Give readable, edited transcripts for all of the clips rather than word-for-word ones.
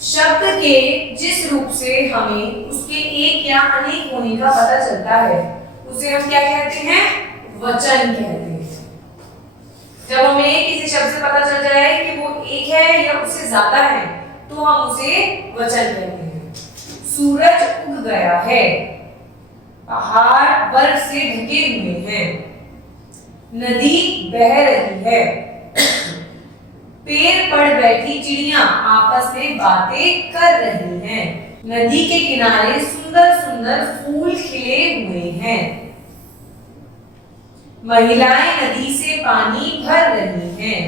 शब्द के जिस रूप से हमें उसके एक या अनेक होने का पता चलता है उसे हम क्या कहते हैं? वचन कहते हैं। जब हमें किसी शब्द से पता चल जाए कि वो एक है या उससे ज्यादा है तो हम उसे वचन कहते हैं। सूरज उग गया है, पहाड़ बर्फ से ढके हुए हैं, नदी बह रही है, पेड़ पर बैठी चिड़िया आपस में बातें कर रही हैं, नदी के किनारे सुंदर सुंदर फूल खिले हुए हैं, महिलाएं नदी से पानी भर रही हैं।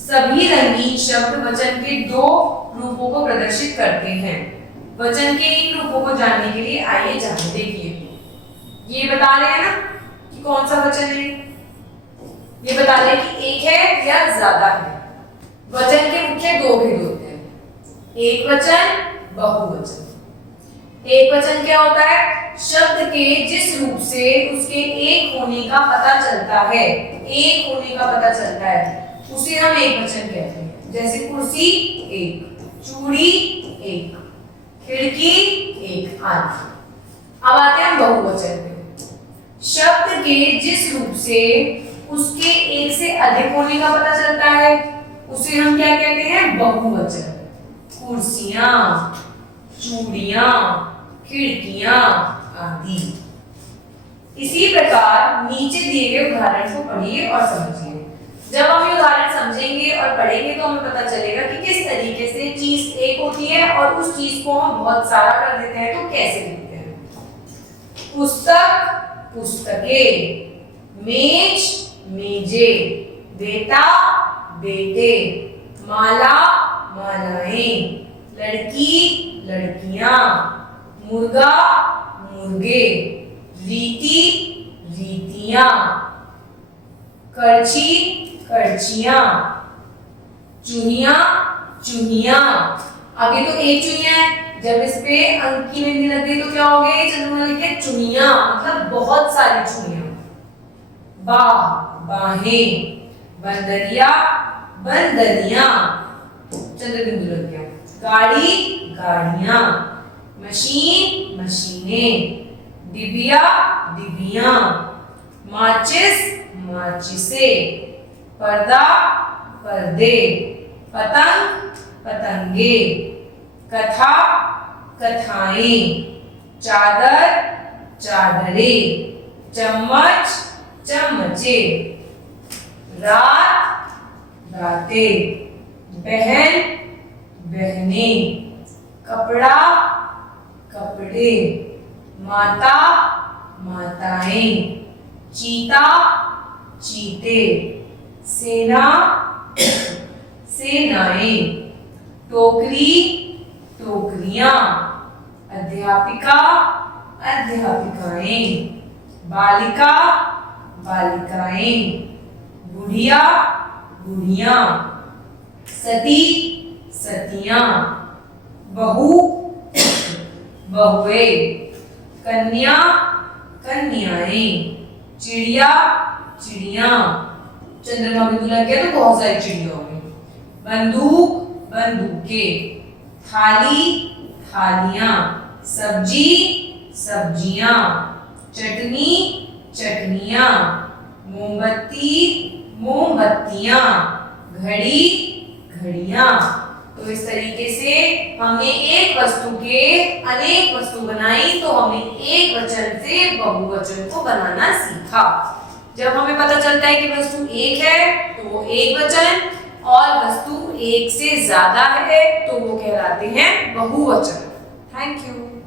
सभी रंगीन शब्द वचन के दो रूपों को प्रदर्शित करते हैं। वचन के इन रूपों को जानने के लिए आइए जाने देखिए। ये बता रहे हैं ना कि कौन सा वचन है, ये बता रहे हैं कि एक है या ज्यादा है। वचन के मुख्य दो भेद होते हैं, एक वचन, बहुवचन। एक वचन क्या होता है? शब्द के जिस रूप से उसके एक होने का पता चलता है, एक होने का पता चलता है उसे हम एक वचन कहते हैं। जैसे कुर्सी एक, चूड़ी एक, खिड़की एक आदि। अब आते हैं बहुवचन पे। शब्द के जिस रूप से उसके एक से अधिक होने का पता चलता है उसे हम क्या कहते हैं? बहुवचन। कुर्सियां, चूड़ियां, खिड़कियां आदि। इसी प्रकार नीचे दिए गए उदाहरण को पढ़िए और समझिए। जब हम ये उदाहरण समझेंगे और पढ़ेंगे तो हमें पता चलेगा कि किस तरीके से चीज एक होती है और उस चीज को हम बहुत सारा कर देते हैं तो कैसे लिखते हैं। पुस्तक, पुस्तकें, मेज, मेजे, बेटा, बेटे, माला, मालाएं, लड़की, लड़कियां, मुर्गा, मुर्गे, रीति, रीतियां, करछी, करछियां, चुनिया, चुनिया। अभी तो एक चुनिया है, जब इस पे अंक की बिंदी लग गई तो क्या हो गए? चंद्रमा लिखे चुनिया, मतलब बहुत सारी चुनिया। बा, बाहें, बंदरिया, बंदरियां, चंद्र बिंदु लग गया। गाड़ी, गाड़ियां, मशीन, मशीनें, डिबिया, डिबियां, माचिस, माचिसे, पर्दा, पर्दे, पतंग, पतंगे, कथा, कथाएं, चादर, चादरें, चम्मच, चम्मचे, रात, रातें, बहन, बहनें, कपड़ा, कपड़े, माता, माताएं, चीता, चीते, सेना, सेनाएं, टोकरी, टोकरियां, अध्यापिका, अध्यापिकाएं, बालिका, बालिकाएं, बुढ़िया, बुढ़ियां, सती, सतियां, बहू, बहुएं, कन्या, कन्याएं, चिड़िया, चिड़ियां। चंद्रमा बिंदु लग गया तो बहुत सारी चिड़िया हो गई। बंदूक, बंदूकें, थाली, थालियां, सब्जी, सब्जियां, चटनी, चटनियां, मोमबत्ती, मोमबत्तियां, घड़ी, घड़ियां। तो इस तरीके से हमने एक वस्तु के अनेक वस्तु बनाई तो हमने एक वचन से बहुवचन को बनाना सीखा। जब हमें पता चलता है कि वस्तु एक है तो वो एक वचन, और वस्तु एक से ज्यादा है तो वो कहलाते हैं बहुवचन। Thank you.